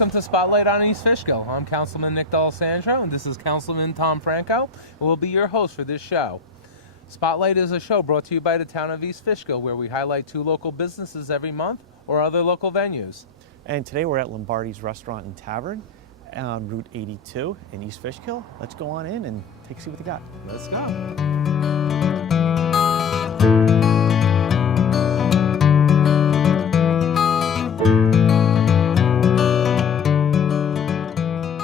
welcome to Spotlight on East Fishkill. I'm Councilman Nick D'Alessandro, and this is Councilman Tom Franco, who will be your host for this show. Spotlight is a show brought to you by the town of East Fishkill, where we highlight 2 local businesses every month or other local venues. And today we're at Lombardi's Restaurant and Tavern on Route 82 in East Fishkill. Let's go on in and take a see what they got. Let's go.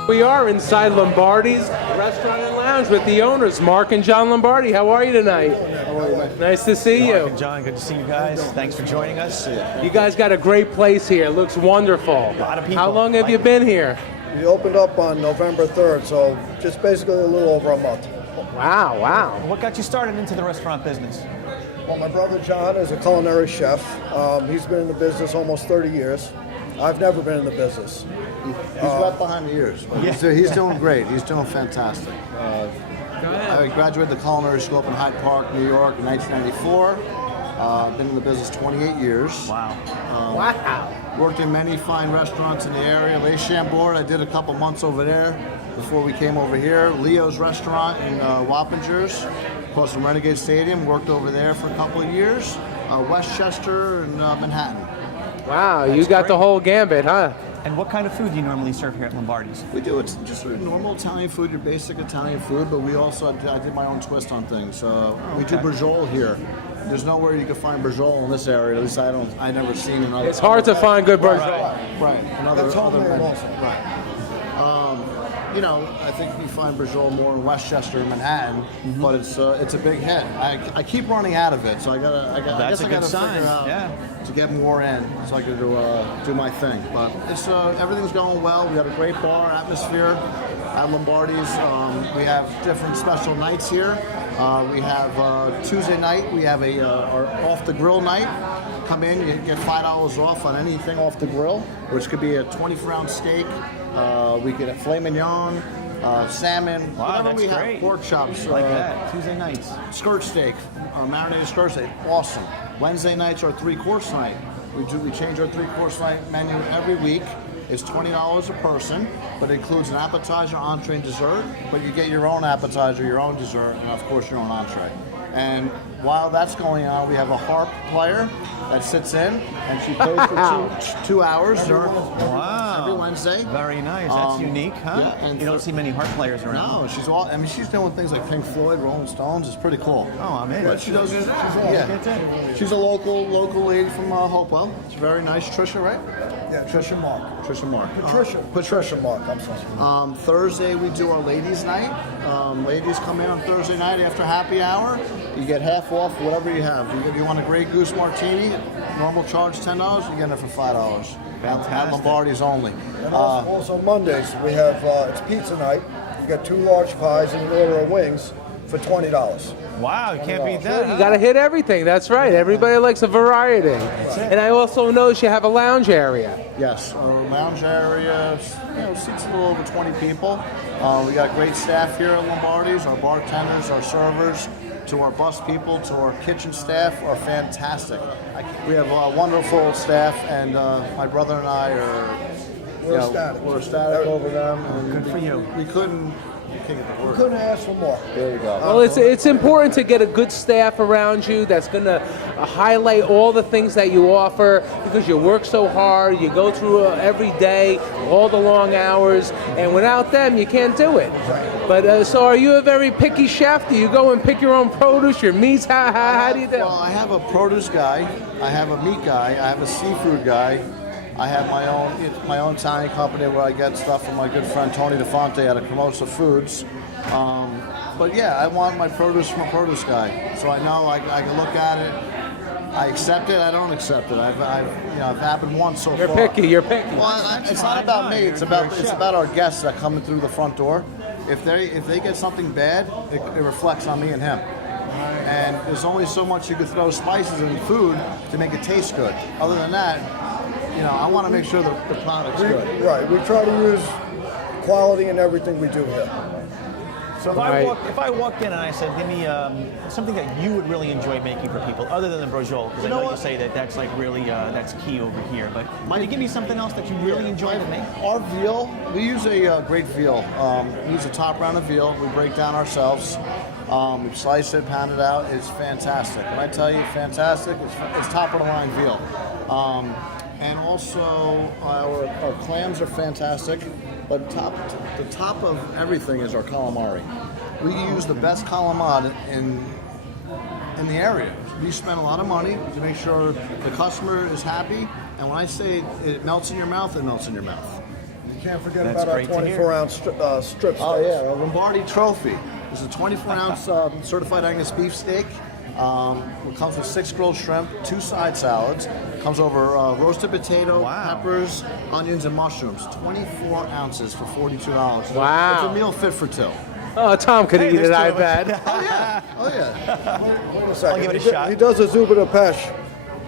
We are inside Lombardi's Restaurant and Lounge with the owners, Mark and John Lombardi. How are you tonight? How are you, man? Nice to see you. Mark and John, good to see you guys. Thanks for joining us. You guys got a great place here. It looks wonderful. A lot of people. How long have you been here? We opened up on November 3rd, so just basically a little over a month. Wow. What got you started into the restaurant business? Well, my brother John is a culinary chef. He's been in the business almost 30 years. I've never been in the business. He's right behind the ears. But he's doing great. He's doing fantastic. I graduated the culinary school up in Hyde Park, New York in 1994. Been in the business 28 years. Wow. Wow. Worked in many fine restaurants in the area. Les Chambord, I did a couple months over there before we came over here. Leo's restaurant in Wappingers, across from Renegade Stadium. Worked over there for a couple of years. Westchester and Manhattan. Wow, you got great. the whole gambit, huh? And what kind of food do you normally serve here at Lombardi's? We do. It's just sort of normal Italian food, your basic Italian food, but we also, I did my own twist on things. We do brajol here. There's nowhere you can find brajol in this area. At least I never seen another. It's hard to find good brajol. Right. That's homemade other also. Right. I think you find brajol more in Westchester and Manhattan, but it's a big hit. I keep running out of it, so I That's guess a I good gotta sign. figure out Yeah. to get more in, so I can do my thing. But it's everything's going well. We got a great bar atmosphere at Lombardi's. We have different special nights here. We have Tuesday night. We have our off the grill night. Come in, you get $5 off on anything off the grill, which could be a 24-ounce steak. We get a filet mignon, salmon, Wow, whatever that's we great. have. Pork chops, Like that, Tuesday nights. skirt steak, marinated skirt steak, awesome. Wednesday nights are 3-course night. We change our 3-course night menu every week. It's $20 a person, but it includes an appetizer, entree, and dessert. But you get your own appetizer, your own dessert, and of course your own entree. And while that's going on, we have a harp player that sits in, and she plays for 2 hours every Wednesday. Very nice. That's unique, huh? Yeah, and you don't see many harp players around. No, she's doing things like Pink Floyd, Rolling Stones. It's pretty cool. Oh, I'm in. But she does. She's a local lady from Hopewell. It's very nice. Trisha, right? Yeah, Trisha Mark. Trisha Mark. Patricia Mark, I'm sorry. Thursday we do our ladies' night. Ladies come in on Thursday night after happy hour. You get half off whatever you have. If you want a Grey Goose martini, normal charge $10. You get it for $5. At Lombardi's only. And also Mondays, we have, it's pizza night. You got 2 large pies and an order of wings for $20. Wow, you can't beat that. You got to hit everything. That's right. Everybody likes a variety. And I also noticed you have a lounge area. Yes, our lounge area seats a little over 20 people. We got great staff here at Lombardi's. Our bartenders, our servers, to our bus people, to our kitchen staff are fantastic. We have a wonderful staff, and my brother and I we're ecstatic over them. And Good for you. We couldn't ask for more. There you go. Well, it's important to get a good staff around you that's going to highlight all the things that you offer, because you work so hard, you go through every day, all the long hours, and without them, you can't do it. But so are you a very picky chef? Do you go and pick your own produce, your meats? How do you do? Well, I have a produce guy, I have a meat guy, I have a seafood guy. I have my own Italian company where I get stuff from my good friend Tony DeFonte out of Cremosa Foods. But yeah, I want my produce from a produce guy, so I know I can look at it. I accept it. I don't accept it. I've happened once so You're far. picky. You're picky. Well, it's not about me. It's about our guests that come in through the front door. If they get something bad, it reflects on me and him. And there's only so much you could throw spices in food to make it taste good. Other than that, I want to make sure the product's good. Right, we try to use quality in everything we do here. So Right. if I walked in and I said, give me something that you would really enjoy making for people, other than the brojol, because I know you say that that's like really that's key over here. But might you give me something else that you really enjoy to make? Our veal, we use a great veal. We use a top round of veal. We break down ourselves. We slice it, pound it out. It's fantastic. When I tell you fantastic, it's top of the line veal. And also our clams are fantastic. But the top of everything is our calamari. We use the best calamari in the area. We spend a lot of money to make sure the customer is happy. And when I say it melts in your mouth, it melts in your mouth. You can't forget That's about our great to hear. 24-ounce strip steaks. Oh yeah, a Lombardi trophy. It's a 24-ounce certified Angus beef steak. It comes with 6 grilled shrimp, 2 side salads. It comes over roasted potato, peppers, onions, and mushrooms. 24 ounces for $42. Wow. It's a meal fit for 2. Oh, Tom could eat there's it, two I of us. bet. Oh yeah, oh yeah. Wait a second. I'll give it a He shot. He does a zuba de pesh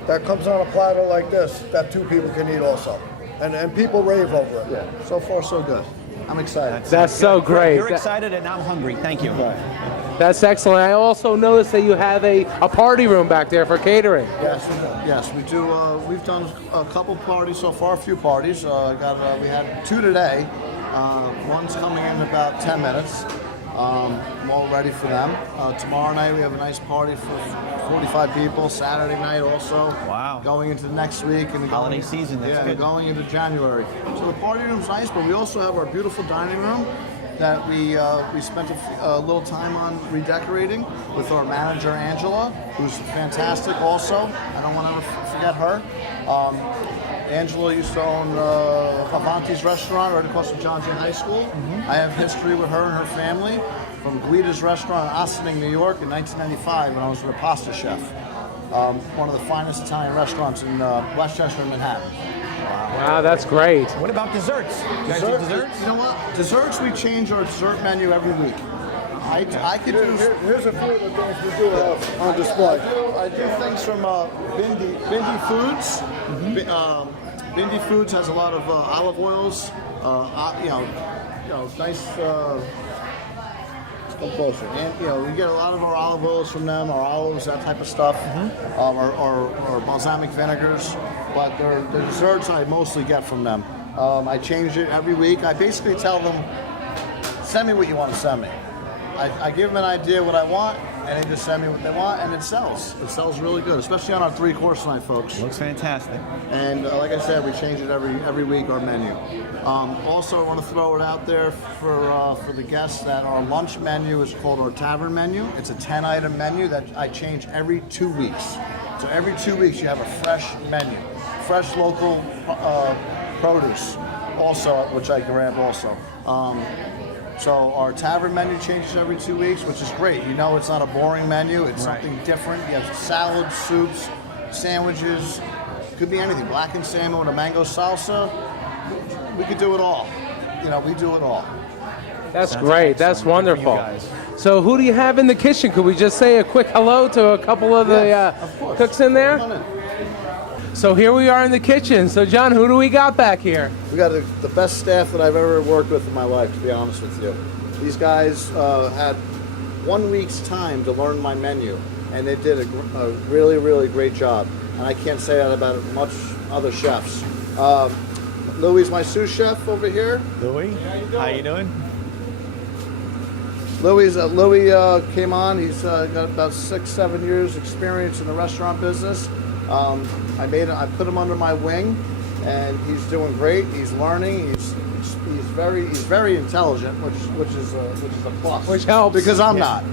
that comes on a platter like this that 2 people can eat also. And people rave over it. Yeah. So far, so good. I'm excited. That's so great. You're excited and I'm hungry. Thank you. That's excellent. I also noticed that you have a party room back there for catering. Yes, we do. We've done a couple parties so far, a few parties. We had 2 today. One's coming in about 10 minutes. I'm all ready for them. Tomorrow night we have a nice party for 45 people. Saturday night also. Wow. Going into next week and Holiday season, that's good. going into January. So the party room's nice, but we also have our beautiful dining room that we spent a little time on redecorating with our manager Angela, who's fantastic also. I don't want to forget her. Angela used to own Avanti's restaurant right across from John Jay High School. I have history with her and her family from Guida's restaurant in Ossining, New York in 1995 when I was a pasta chef. One of the finest Italian restaurants in Westchester and Manhattan. Wow, that's great. What about desserts? You guys do desserts? You know what? Desserts, we change our dessert menu every week. I could do... Here's a few of the things we do have on display. I do things from Bindi Foods. Bindi Foods has a lot of olive oils. Nice. Come closer. And we get a lot of our olive oils from them, our olives, that type of stuff, or balsamic vinegars. But the desserts I mostly get from them. I change it every week. I basically tell them, send me what you want to send me. I give them an idea what I want, and they just send me what they want, and it sells. It sells really good, especially on our 3-course night, folks. Looks fantastic. And like I said, we change it every week, our menu. Also, I want to throw it out there for the guests that our lunch menu is called our tavern menu. It's a 10-item menu that I change every 2 weeks. So every 2 weeks, you have a fresh menu, fresh local produce, also, which I grab also. So our tavern menu changes every 2 weeks, which is great. You know, it's not a boring menu. It's something different. You have salads, soups, sandwiches. Could be anything. Blackened salmon with a mango salsa. We could do it all. We do it all. That's Sounds great. excellent. That's Good for you wonderful. guys. So who do you have in the kitchen? Could we just say a quick hello to a couple of the Of course. cooks in there? Come on in. So here we are in the kitchen. So John, who do we got back here? We got the best staff that I've ever worked with in my life, to be honest with you. These guys had 1 week's time to learn my menu, and they did a really, really great job. And I can't say that about much other chefs. Louis is my sous chef over here. Louis, how you doing? Louis came on. He's got about 6-7 years experience in the restaurant business. I put him under my wing, and he's doing great. He's learning. He's very intelligent, which is a plus. Which helps. Because I'm not.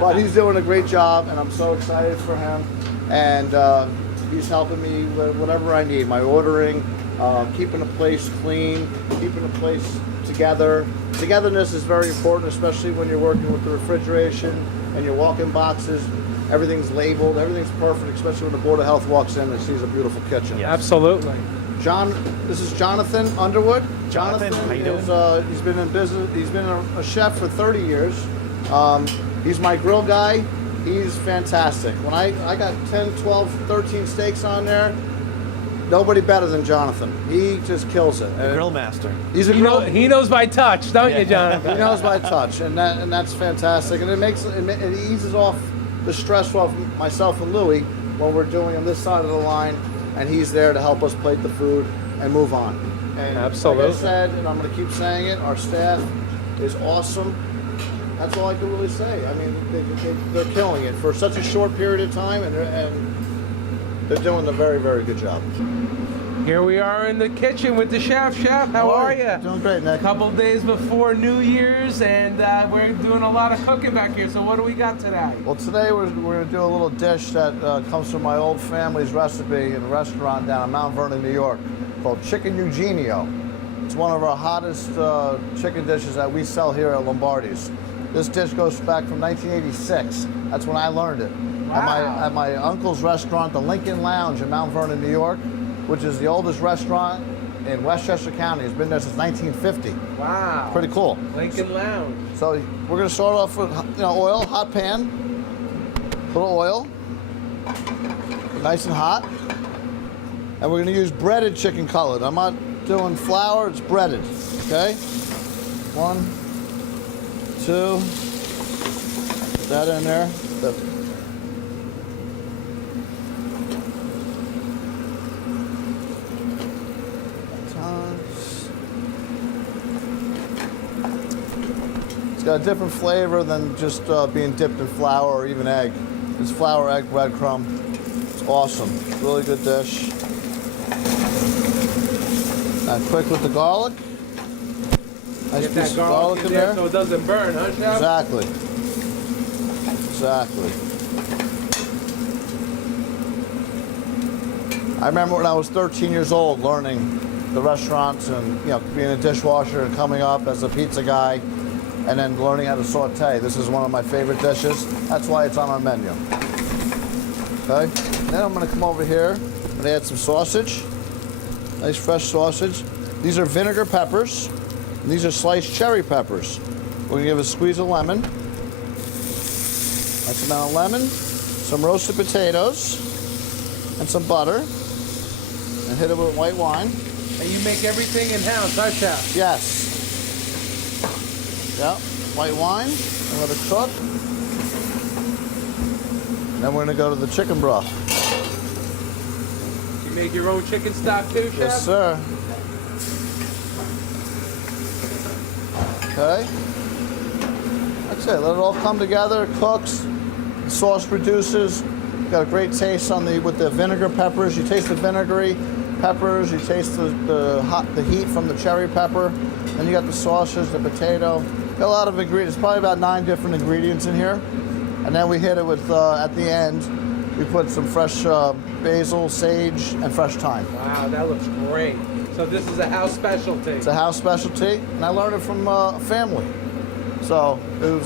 But he's doing a great job, and I'm so excited for him. And he's helping me with whatever I need. My ordering, keeping the place clean, keeping the place together. Togetherness is very important, especially when you're working with the refrigeration and your walk-in boxes. Everything's labeled, everything's perfect, especially when the Board of Health walks in and sees a beautiful kitchen. Yeah. Absolutely. This is Jonathan Underwood. Jonathan, how you doing? He's been in business. He's been a chef for 30 years. He's my grill guy. He's fantastic. When I got 10, 12, 13 steaks on there, nobody better than Jonathan. He just kills it. Grill master. He's a grill. He knows by touch, don't you, Jonathan? He knows by touch, and that's fantastic. And it eases off the stress off myself and Louie when we're doing on this side of the line, and he's there to help us plate the food and move on. And Absolutely. Like I said, and I'm going to keep saying it, our staff is awesome. That's all I can really say. I mean, they're killing it for such a short period of time, and they're doing a very, very good job. Here we are in the kitchen with the chef. Chef, how are you? Doing great, Nick. A couple of days before New Year's, and we're doing a lot of cooking back here. So what do we got today? Well, today we're going to do a little dish that comes from my old family's recipe in a restaurant down in Mount Vernon, New York, called Chicken Eugenio. It's one of our hottest chicken dishes that we sell here at Lombardi's. This dish goes back from 1986. That's when I learned it. Wow. At my uncle's restaurant, the Lincoln Lounge in Mount Vernon, New York, which is the oldest restaurant in Westchester County. It's been there since 1950. Wow. Pretty cool. Lincoln Lounge. So we're going to start off with oil, hot pan, little oil, nice and hot. And we're going to use breaded chicken cutlet. I'm not doing flour, it's breaded, okay? 1, 2, put that in there. It's got a different flavor than just being dipped in flour or even egg. It's flour, egg, breadcrumb. It's awesome. Really good dish. And quick with the garlic. Nice Get piece that of garlic in there there. so it doesn't burn, huh, Chef? Exactly. Exactly. I remember when I was 13 years old learning the restaurants and being a dishwasher and coming up as a pizza guy and then learning how to saute. This is one of my favorite dishes. That's why it's on our menu. Okay? Then I'm going to come over here and add some sausage. Nice fresh sausage. These are vinegar peppers. And these are sliced cherry peppers. We're going to give a squeeze of lemon. Nice amount of lemon. Some roasted potatoes. And some butter. And hit it with white wine. And you make everything in-house, huh, Chef? Yes. Yep. White wine. And let it cook. Then we're going to go to the chicken broth. You make your own chicken stock too, Chef? Yes, sir. Okay. That's it. Let it all come together. It cooks. The sauce reduces. Got a great taste with the vinegar peppers. You taste the vinegary peppers. You taste the heat from the cherry pepper. Then you got the sausage, the potato. Got a lot of ingredients. Probably about 9 different ingredients in here. And then we hit it with at the end. We put some fresh basil, sage, and fresh thyme. Wow, that looks great. So this is a house specialty. It's a house specialty, and I learned it from family. So it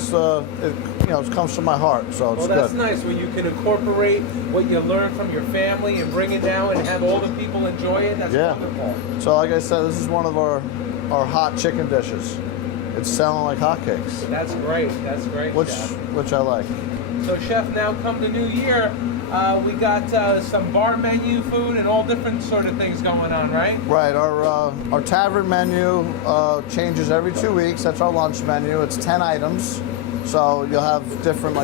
comes from my heart. So it's well, that's good. nice when you can incorporate what you learn from your family and bring it down and have all the people enjoy it. That's wonderful. So like I said, this is one of our hot chicken dishes. It's selling like hotcakes. That's great. That's great, Chef. Which I like. So, Chef, now come the new year, we got some bar menu food and all different sort of things going on, right? Right. Our tavern menu changes every 2 weeks. That's our lunch menu. It's 10 items. So you'll have different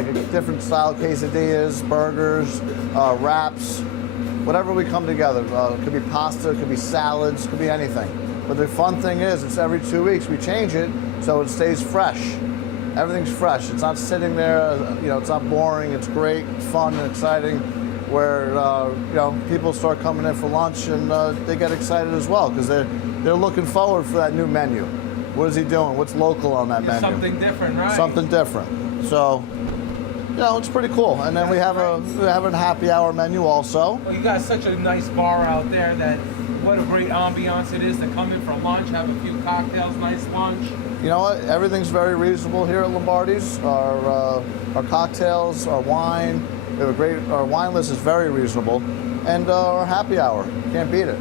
style quesadillas, burgers, wraps, whatever we come together. It could be pasta, it could be salads, it could be anything. But the fun thing is, it's every 2 weeks we change it so it stays fresh. Everything's fresh. It's not sitting there, it's not boring. It's great, fun, and exciting where, people start coming in for lunch and they get excited as well because they're looking forward for that new menu. What is he doing? What's local on that menu? Something different, right? Something different. So, it's pretty cool. And then we have a happy hour menu also. Well, you got such a nice bar out there that what a great ambiance it is to come in for lunch, have a few cocktails, nice lunch. You know what? Everything's very reasonable here at Lombardi's. Our cocktails, our wine, our wine list is very reasonable, and our happy hour, can't beat it.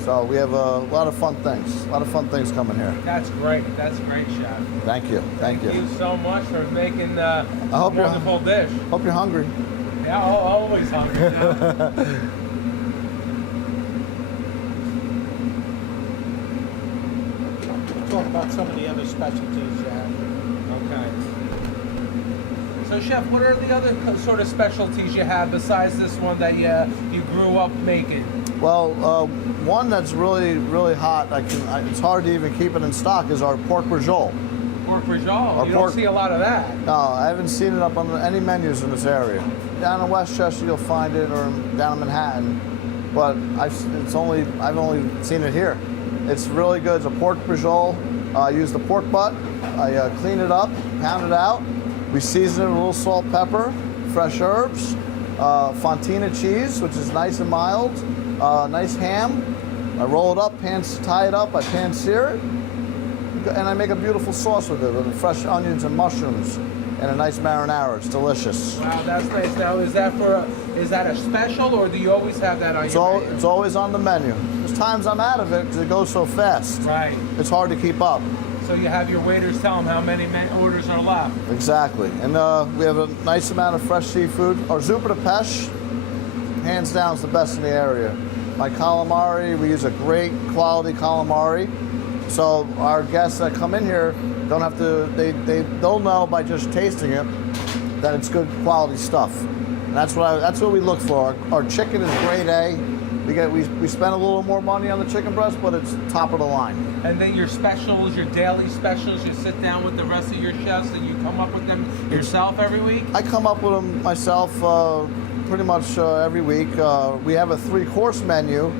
So we have a lot of fun things. A lot of fun things coming here. That's great. That's great, Chef. Thank you. Thank you. Thank you so much for making a wonderful dish. Hope you're hungry. Yeah, always hungry. about some of the other specialties you have. Okay. So, Chef, what are the other sort of specialties you have besides this one that you grew up making? Well, one that's really, really hot, it's hard to even keep it in stock, is our pork brajol. Pork brajol? You don't see a lot of that. No, I haven't seen it up on any menus in this area. Down in Westchester, you'll find it, or down in Manhattan, but I've only seen it here. It's really good. It's a pork brajol. I use the pork butt. I clean it up, pound it out. We season it with a little salt, pepper, fresh herbs, fontina cheese, which is nice and mild, nice ham. I roll it up, tie it up, I pan sear it, and I make a beautiful sauce with it, with fresh onions and mushrooms, and a nice marinara. It's delicious. Wow, that's nice. Now, is that a special, or do you always have that on your menu? It's always on the menu. There's times I'm out of it because it goes so fast. Right. It's hard to keep up. So you have your waiters tell them how many orders are left. Exactly. And we have a nice amount of fresh seafood. Our zuppa de pêche, hands down, is the best in the area. My calamari, we use a great quality calamari. So our guests that come in here don't have to, they'll know by just tasting it that it's good quality stuff. And that's what we look for. Our chicken is grade A. We spend a little more money on the chicken breast, but it's top of the line. And then your specials, your daily specials, you sit down with the rest of your chefs and you come up with them yourself every week? I come up with them myself pretty much every week. We have a 3-course menu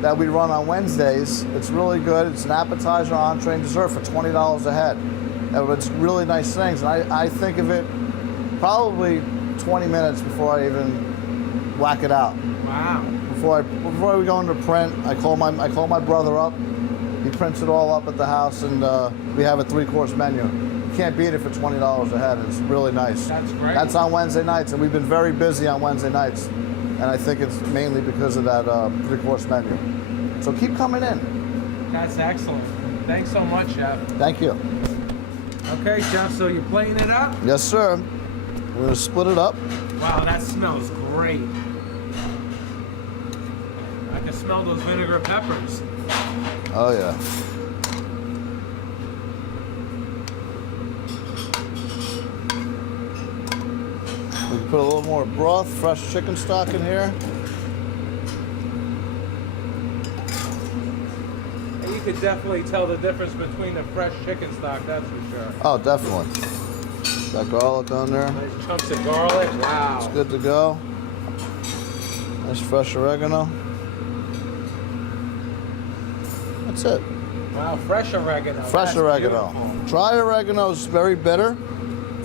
that we run on Wednesdays. It's really good. It's an appetizer, entree, and dessert for $20 a head. And it's really nice things. And I think of it probably 20 minutes before I even whack it out. Wow. Before we go into print, I call my brother up. He prints it all up at the house, and we have a 3-course menu. You can't beat it for $20 a head. It's really nice. That's great. That's on Wednesday nights, and we've been very busy on Wednesday nights. And I think it's mainly because of that 3-course menu. So keep coming in. That's excellent. Thanks so much, Chef. Thank you. Okay, Chef, so you're plating it up? Yes, sir. We're gonna split it up. Wow, that smells great. I can smell those vinegar peppers. Oh yeah. We can put a little more broth, fresh chicken stock in here. And you could definitely tell the difference between the fresh chicken stock, that's for sure. Oh, definitely. Got garlic on there. Nice chunks of garlic, wow. It's good to go. Nice fresh oregano. That's it. Wow, fresh oregano. Fresh That's oregano. beautiful. Dry oregano is very bitter.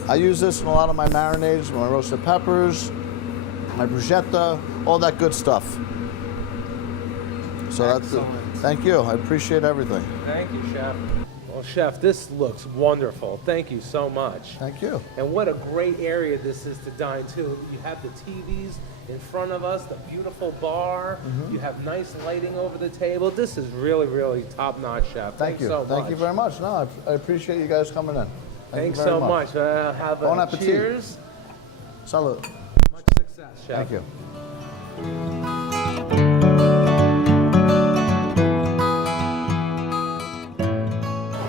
I use this in a lot of my marinades, my roasted peppers, my bruschetta, all that good stuff. So that's it. Thank you. I appreciate everything. Thank you, Chef. Well, Chef, this looks wonderful. Thank you so much. Thank you. And what a great area this is to dine too. You have the TVs in front of us, the beautiful bar. You have nice lighting over the table. This is really, really top-notch, Chef. Thank you. So much. Thank you very much. No, I appreciate you guys coming in. Thanks you very so much. Have Bon a appetit. cheers. Salud. Much success, Chef. Thank you.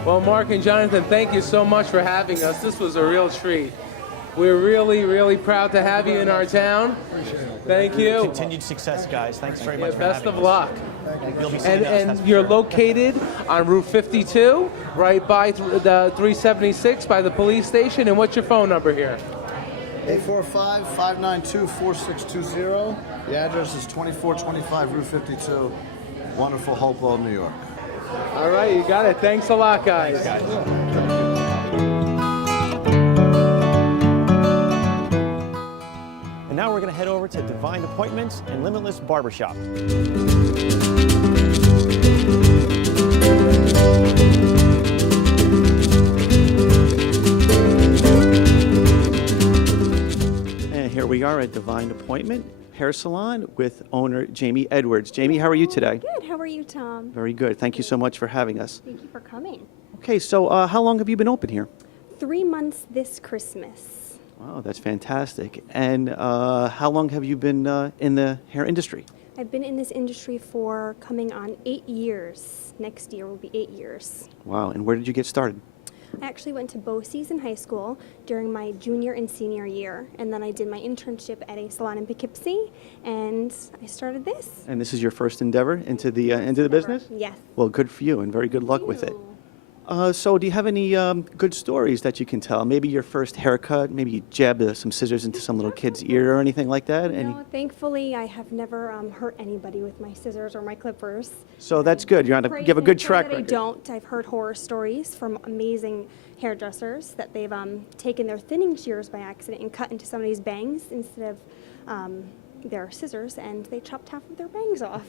Well, Mark and Jonathan, thank you so much for having us. This was a real treat. We're really, really proud to have you in our town. Thank you. Continued success, guys. Thanks very much for Best having of luck. You'll be seeing us, that's And for you're sure. located on Route 52, right by the 376 by the police station. And what's your phone number here? 845-592-4620. The address is 2425 Route 52, wonderful Hopewell, New York. All right, you got it. Thanks a lot, guys. Thanks, guys. And now we're going to head over to Devine Appointments and Limitless Barbershop. And here we are at Devine Appointment Hair Salon with owner Jamie Edwards. Jamie, how are you today? Good. How are you, Tom? Very good. Thank you so much for having us. Thank you for coming. Okay, so how long have you been open here? 3 months this Christmas. Wow, that's fantastic. And how long have you been in the hair industry? I've been in this industry for coming on 8 years. Next year will be 8 years. Wow, and where did you get started? I actually went to BOCES in high school during my junior and senior year, and then I did my internship at a salon in Poughkeepsie, and I started this. And this is your first endeavor into the business? Yes. Well, good for you, and very good luck with it. Ew. So do you have any good stories that you can tell? Maybe your first haircut, maybe you jabbed some scissors into some little kid's ear or anything like that? No, thankfully, I have never hurt anybody with my scissors or my clippers. So that's good. You have a good track I record. don't. I've heard horror stories from amazing hairdressers that they've taken their thinning shears by accident and cut into somebody's bangs instead of their scissors, and they chopped half of their bangs off.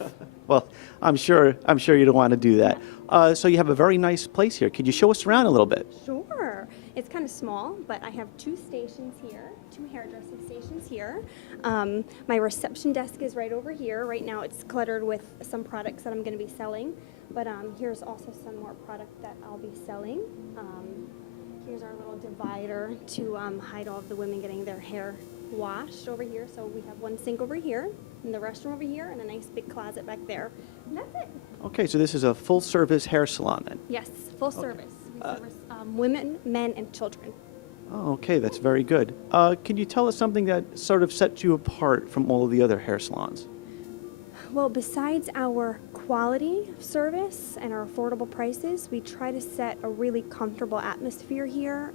Well, I'm sure you don't want to do that. So you have a very nice place here. Could you show us around a little bit? Sure. It's kind of small, but I have 2 stations here, 2 hairdressing stations here. My reception desk is right over here. Right now it's cluttered with some products that I'm going to be selling, but here's also some more product that I'll be selling. Here's our little divider to hide all of the women getting their hair washed over here. So we have one sink over here, and the restroom over here, and a nice big closet back there. And that's it. Okay, so this is a full-service hair salon then. Yes, full service. We service women, men, and children. Oh, okay, that's very good. Can you tell us something that sort of sets you apart from all of the other hair salons? Well, besides our quality of service and our affordable prices, we try to set a really comfortable atmosphere here.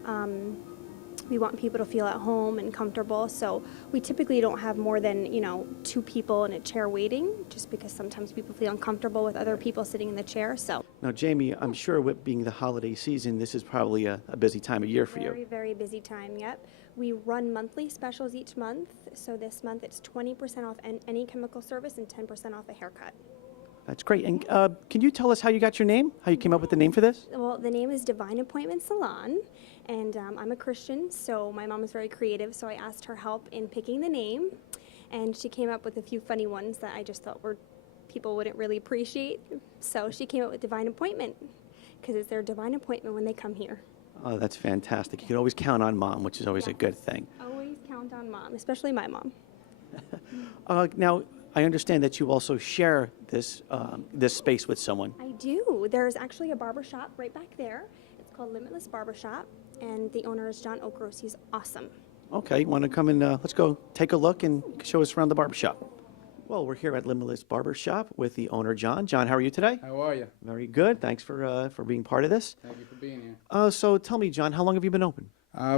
We want people to feel at home and comfortable, so we typically don't have more than 2 people in a chair waiting, just because sometimes people feel uncomfortable with other people sitting in the chair. So Now, Jamie, I'm sure with being the holiday season, this is probably a busy time of year for very, you. very busy time. Yep. We run monthly specials each month. So this month it's 20% off any chemical service and 10% off a haircut. That's great. And can you tell us how you got your name? How you came up with the name for this? Well, the name is Devine Appointment Salon, and I'm a Christian, so my mom is very creative, so I asked her help in picking the name, and she came up with a few funny ones that I just thought people wouldn't really appreciate. So she came up with Divine Appointment, because it's their divine appointment when they come here. Oh, that's fantastic. You can always count on Mom, which is always a good thing. Always count on Mom, especially my mom. Now, I understand that you also share this space with someone. I do. There's actually a barber shop right back there. It's called Limitless Barbershop, and the owner is John Okros. He's awesome. Okay, want to come and let's go take a look and show us around the barbershop. Well, we're here at Limitless Barbershop with the owner, John. John, how are you today? How are you? Very good. Thanks for being part of this. Thank you for being here. So tell me, John, how long have you been open?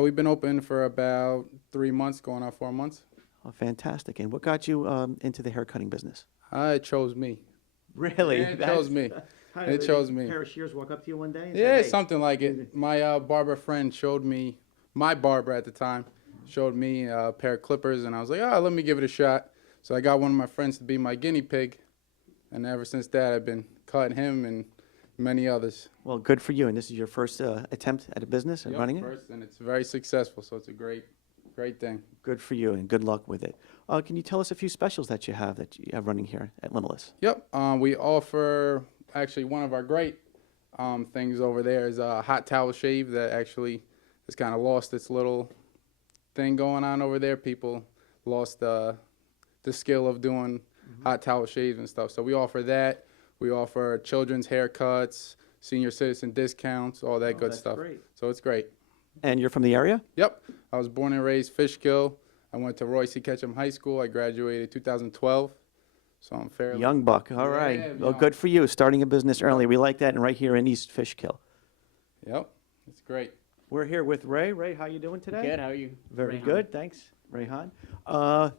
We've been open for about 3 months, going on 4 months. Oh, fantastic. And what got you into the hair cutting business? It chose me. Really? Yeah, it chose me. It chose me. A pair of shears walk up to you one day and Yeah, say, hey. something like it. My barber friend showed me, my barber at the time, showed me a pair of clippers, and I was like, oh, let me give it a shot. So I got one of my friends to be my guinea pig, and ever since that, I've been cutting him and many others. Well, good for you. And this is your first attempt at a business and running it? First, and it's very successful, so it's a great thing. Good for you, and good luck with it. Can you tell us a few specials that you have running here at Limitless? Yep. We offer, actually, one of our great things over there is a hot towel shave that actually has kind of lost its little thing going on over there. People lost the skill of doing hot towel shaves and stuff. So we offer that. We offer children's haircuts, senior citizen discounts, all that good stuff. Great. So it's great. And you're from the area? Yep. I was born and raised Fishkill. I went to Roy C. Ketchum High School. I graduated 2012. So I'm fairly Young buck. All right. Yeah, Well, young. good for you. Starting a business early. We like that, and right here in East Fishkill. Yep. It's great. We're here with Ray. Ray, how you doing today? Good, how are you? Very Rayhan. good. Thanks, Rayhan.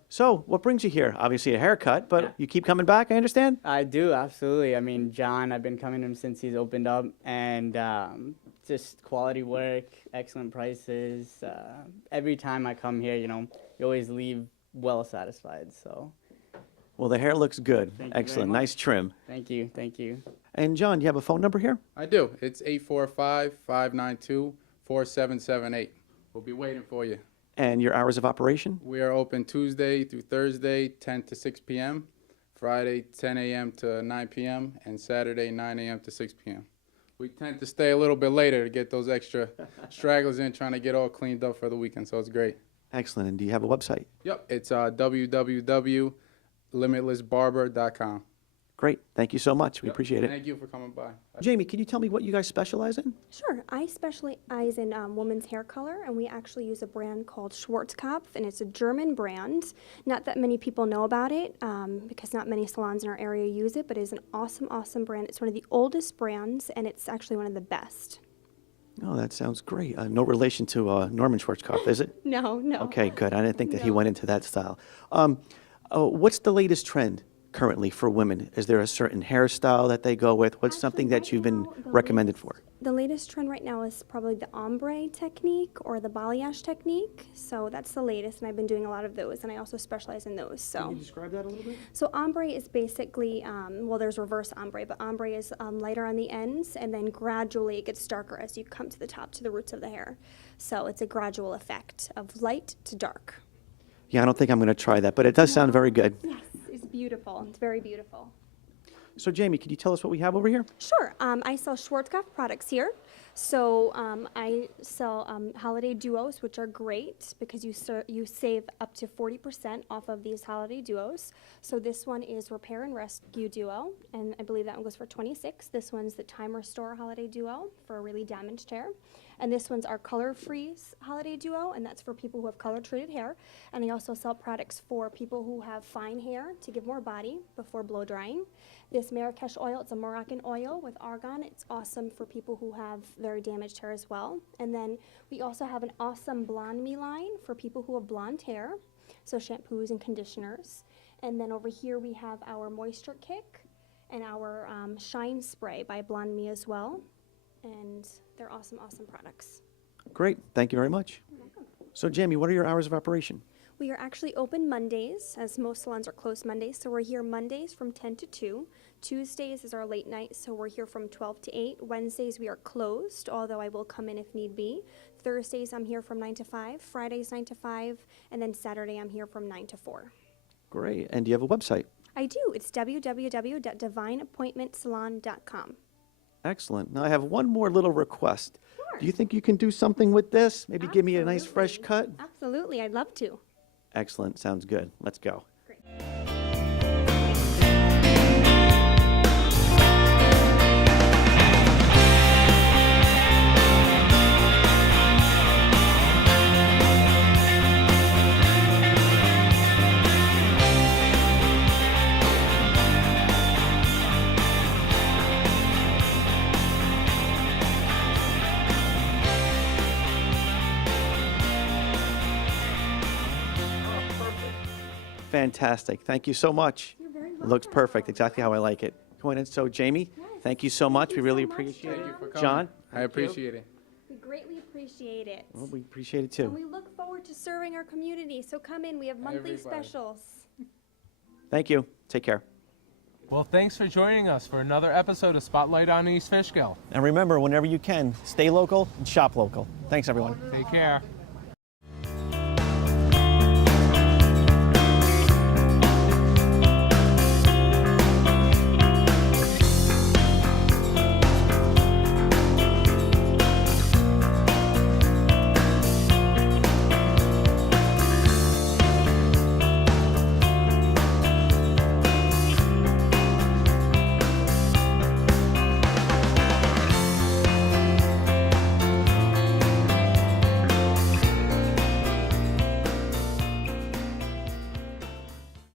So what brings you here? Obviously a haircut, but Yeah. you keep coming back, I understand? I do, absolutely. I mean, John, I've been coming to him since he's opened up, and just quality work, excellent prices. Every time I come here, you always leave well satisfied, so Well, the hair looks good. Thank you very Excellent. much. Nice trim. thank you, thank you. And John, do you have a phone number here? I do. It's 845-592-4778. We'll be waiting for you. And your hours of operation? We are open Tuesday through Thursday, 10 to 6 p.m., Friday, 10 a.m. to 9 p.m., and Saturday, 9 a.m. to 6 p.m. We tend to stay a little bit later to get those extra stragglers in, trying to get all cleaned up for the weekend, so it's great. Excellent. And do you have a website? Yep, it's limitlessbarber.com. Great. Thank you so much. We appreciate it. Thank you for coming by. Jamie, can you tell me what you guys specialize in? Sure. I specialize in women's hair color, and we actually use a brand called Schwarzkopf, and it's a German brand. Not that many people know about it because not many salons in our area use it, but it is an awesome, awesome brand. It's one of the oldest brands, and it's actually one of the best. Oh, that sounds great. No relation to Norman Schwarzkopf, is it? No, no. Okay, good. I didn't think that he No. went into that style. What's the latest trend currently for women? Is there a certain hairstyle that they go with? What's something that you've been recommended for? The latest trend right now is probably the ombre technique or the balayage technique. So that's the latest, and I've been doing a lot of those, and I also specialize in those. So. Can you describe that a little bit? So ombre is basically, well, there's reverse ombre, but ombre is lighter on the ends, and then gradually it gets darker as you come to the top, to the roots of the hair. So it's a gradual effect of light to dark. Yeah, I don't think I'm going to try that, but it does sound very good. Yes, it's beautiful. It's very beautiful. So, Jamie, can you tell us what we have over here? Sure. I sell Schwarzkopf products here. So I sell holiday duos, which are great because you save up to 40% off of these holiday duos. So this one is Repair and Rescue Duo, and I believe that one goes for $26. This one's the Time Restore Holiday Duo for a really damaged hair. And this one's our Color Freeze Holiday Duo, and that's for people who have color-treated hair. And I also sell products for people who have fine hair to give more body before blow drying. This Marrakesh oil, it's a Moroccan oil with argan. It's awesome for people who have very damaged hair as well. And then we also have an awesome Blonde Me line for people who have blonde hair, so shampoos and conditioners. And then over here we have our Moisture Kick and our Shine Spray by Blonde Me as well. And they're awesome, awesome products. Great. Thank you very much. So, Jamie, what are your hours of operation? We are actually open Mondays, as most salons are closed Mondays. So we're here Mondays from 10 to 2. Tuesdays is our late night, so we're here from 12 to 8. Wednesdays we are closed, although I will come in if need be. Thursdays I'm here from 9 to 5. Fridays 9 to 5. And then Saturday I'm here from 9 to 4. Great. And do you have a website? I do. It's www.devineappointmentsalon.com. Excellent. Now, I have one more little request. Sure. Do you think you can do something with this? Maybe give me a nice fresh cut? Absolutely. I'd love to. Excellent. Sounds good. Let's go. Great. Fantastic. Thank you so much. You're very It looks perfect. Exactly how I like it. Go ahead. So, Jamie, thank you so much. We really so much, appreciate John. it. For coming. John? I appreciate it. We greatly appreciate it. Well, we appreciate it And too. we look forward to serving our community. So come in. We have monthly Everybody. specials. Thank you. Take care. Well, thanks for joining us for another episode of Spotlight on East Fishkill. And remember, whenever you can, stay local and shop local. Thanks, everyone. Take care.